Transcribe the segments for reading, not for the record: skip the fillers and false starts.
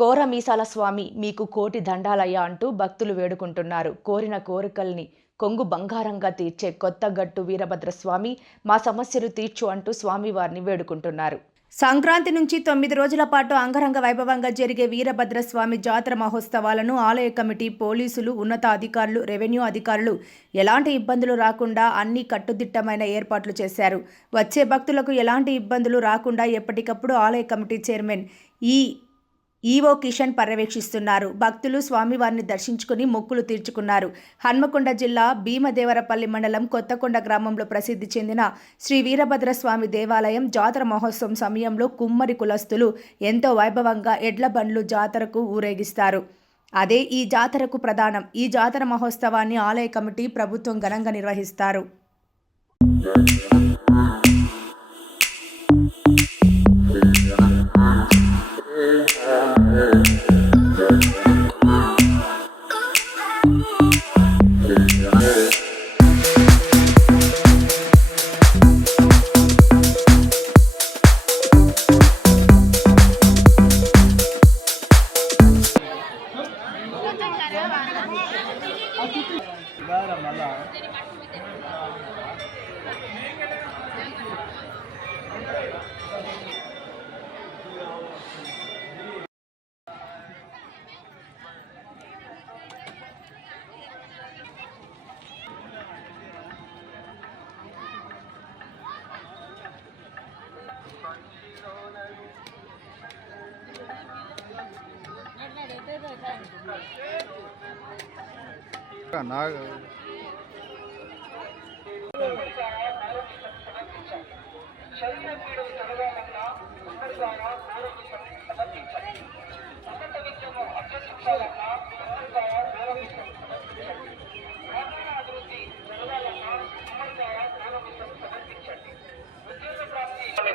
కోరమీసాల స్వామి మీకు కోటి దండాలయ్యా అంటూ భక్తులు వేడుకుంటున్నారు. కోరిన కోరికల్ని కొంగు బంగారంగా తీర్చే కొత్తగట్టు వీరభద్రస్వామి మా సమస్యలు తీర్చు అంటూ స్వామివారిని వేడుకుంటున్నారు. సంక్రాంతి నుంచి 9 రోజుల పాటు అంగరంగ వైభవంగా జరిగే వీరభద్రస్వామి జాతర మహోత్సవాలను ఆలయ కమిటీ, పోలీసులు, ఉన్నతాధికారులు, రెవెన్యూ అధికారులు ఎలాంటి ఇబ్బందులు రాకుండా అన్ని కట్టుదిట్టమైన ఏర్పాట్లు చేశారు. వచ్చే భక్తులకు ఎలాంటి ఇబ్బందులు రాకుండా ఎప్పటికప్పుడు ఆలయ కమిటీ చైర్మన్ ఈవో కిషన్ పర్యవేక్షిస్తున్నారు. భక్తులు స్వామివారిని దర్శించుకుని మొక్కులు తీర్చుకున్నారు. హన్మకొండ జిల్లా భీమదేవరపల్లి మండలం కొత్తకొండ గ్రామంలో ప్రసిద్ధి చెందిన శ్రీ వీరభద్రస్వామి దేవాలయం జాతర మహోత్సవం సమయంలో కుమ్మరి కులస్తులు ఎంతో వైభవంగా ఎడ్ల బండ్లు జాతరకు ఊరేగిస్తారు. అదే ఈ జాతరకు ప్రధానం. ఈ జాతర మహోత్సవాన్ని ఆలయ కమిటీ, ప్రభుత్వం ఘనంగా నిర్వహిస్తారు.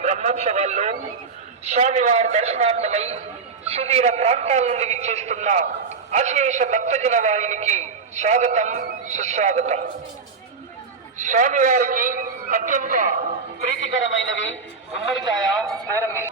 బ్రహ్మోత్సవాల్లో స్వామివారి దర్శనార్థమై సుదూర ప్రాంతాల నుండి విచ్చేస్తున్న అశేష భక్తజన వాహినికి స్వాగతం, సుస్వాగతం. స్వామివారికి అత్యంత ప్రీతికరమైనవి గుమ్మడికాయ, కోరమి.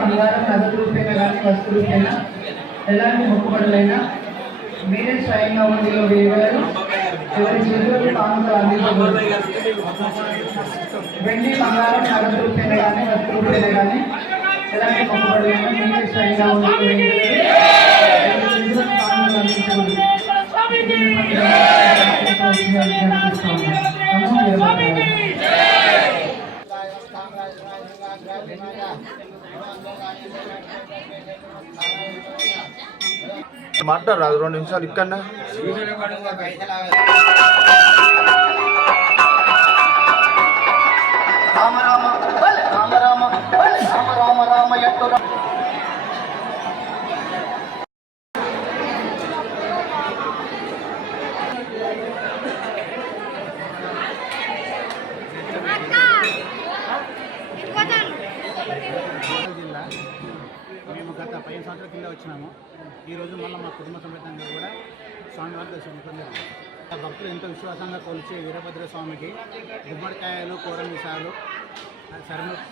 బంగారం, నగదు రూపేణ కానీ వస్తు రూపేణ ఎలాంటి మొక్కుబడులైనా మీరే స్వయంగా మందిలో వేయగలరు. ఎవరి చేతులకు కానుకలు అందించబోదు. వెండి, బంగారం, నగదు రూపేణ కానీ వస్తు రూపేణ కానీ ఎలాంటి మొక్కుబడులైనా మీరే స్వయంగా మందిలో వేయగలరు. ఎవరి చేతులకు కానుకలు అందించబోదు. మాట్లాడరాదు 2 నిమిషాలు ఇక్కడ. రామ రామ రామ రామ రామ రామ రామ ఎట్టు జిల్లా మేము గత 15 సంవత్సరాల కింద వచ్చినాము. ఈరోజు మళ్ళీ మా కుటుంబ సమేతంగా కూడా స్వామివారి దర్శనం పొందాము. భక్తులు ఎంతో విశ్వాసంగా కొలిచే వీరభద్ర స్వామికి గుమ్మడికాయలు, కూరమీసాలు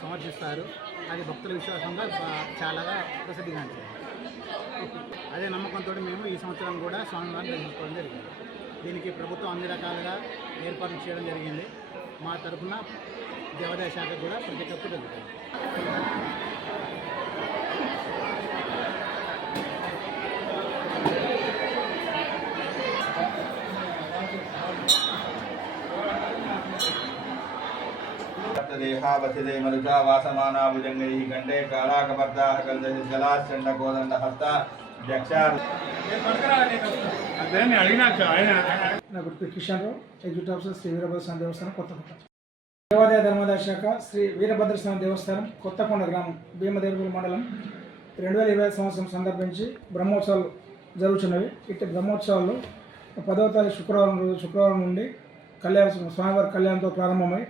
సమర్పిస్తారు. అది భక్తుల విశ్వాసంగా చాలా ప్రసిద్ధిగాంచింది. అదే నమ్మకంతో మేము ఈ సంవత్సరం కూడా స్వామివారిని దర్శించుకోవడం జరిగింది. దీనికి ప్రభుత్వం అన్ని రకాలుగా ఏర్పాట్లు చేయడం జరిగింది. మా తరఫున దేవాదాయ శాఖ కూడా ప్రతి ఒక్కరు జరుగుతుంది. దేహావసిదే మరుచా వాసమానా భుజంగైః కంఠే కాళాకపర్దాః కల్దశలాశ్చండకోదండహస్త దక్షార్ నా గుర్తు కిషన్ రావు, ఎగ్జిక్యూటివ్ ఆఫీసర్ శ్రీ వీరభద్ర స్వామి దేవస్థానం కొత్తకొండ. దేవాదాయ ధర్మాదాయ శాఖ శ్రీ వీరభద్ర స్వామి దేవస్థానం కొత్తకొండ గ్రామం భీమదేవపల్లి మండలం 2020 సంవత్సరం సందర్భించి బ్రహ్మోత్సవాలు జరుగుతున్నవి. ఇట్టి బ్రహ్మోత్సవాలు 10వ తారీఖు శుక్రవారం నుండి స్వామివారి కళ్యాణంతో ప్రారంభమై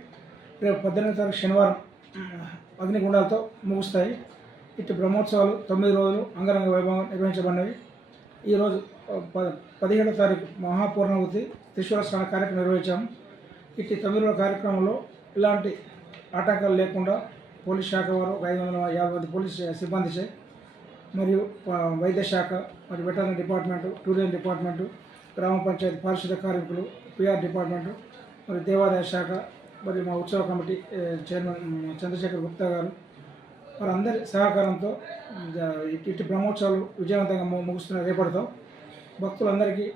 రేపు 18వ తారీఖు శనివారం అగ్నిగుండాలతో ముగుస్తాయి. ఇట్టి బ్రహ్మోత్సవాలు 9 రోజులు అంగరంగ వైభవంగా నిర్వహించబడినవి. ఈరోజు 17వ తారీఖు మహాపూర్ణాహుతి త్రిశూల స్నాన కార్యక్రమం నిర్వహించాము. ఇట్టి 9 రోజుల కార్యక్రమంలో ఇలాంటి ఆటంకాలు లేకుండా పోలీస్ శాఖ వారు 550 మంది పోలీస్ సిబ్బందిచే మరియు వైద్య శాఖ మరియు వెటర్నరీ డిపార్ట్మెంటు, టూరిజం డిపార్ట్మెంటు, గ్రామ పంచాయతీ పారిశుద్ధ కార్మికులు, పిఆర్ డిపార్ట్మెంటు మరియు దేవాదాయ శాఖ మరియు మా ఉత్సవ కమిటీ చైర్మన్ చంద్రశేఖర్ గుప్తా గారు వారందరి సహకారంతో ఇట్టి బ్రహ్మోత్సవాలు విజయవంతంగా ముగుస్తున్న రేపటితో భక్తులందరికీ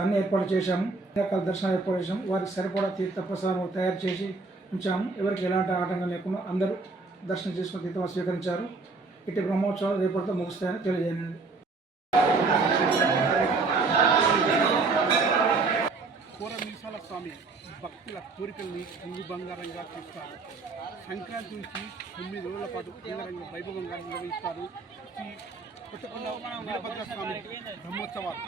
అన్ని ఏర్పాట్లు చేశాము. రకాల దర్శనాలు ఏర్పాటు చేశాము. వారికి సరిపడా తీర్థ ప్రసాదం తయారు చేసి ఉంచాము. ఎవరికి ఎలాంటి ఆటంకం లేకుండా అందరూ దర్శనం చేసుకుని తీర్థం స్వీకరించారు. ఇట్టి బ్రహ్మోత్సవాలు రేపటితో ముగుస్తాయని తెలియజేయండి. కోరమీసాల స్వామి భక్తుల కోరికల్ని కొంగు బంగారంగా చేస్తారు. సంక్రాంతి నుంచి 9 రోజుల పాటు అంగరంగ వైభవంగా నిర్వహిస్తారు. ఈ కొత్తకొండ వీరభద్ర స్వామి బ్రహ్మోత్సవాలు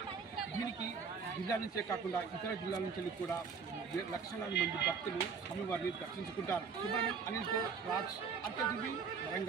దీనికి జిల్లా నుంచే కాకుండా ఇతర జిల్లాల నుంచి కూడా లక్షలాది మంది భక్తులు స్వామివారిని దర్శించుకుంటారు. సుబ్రహ్మణ్యం అనిల్తో రాజ్ అంతర్జీవి వరంగల్.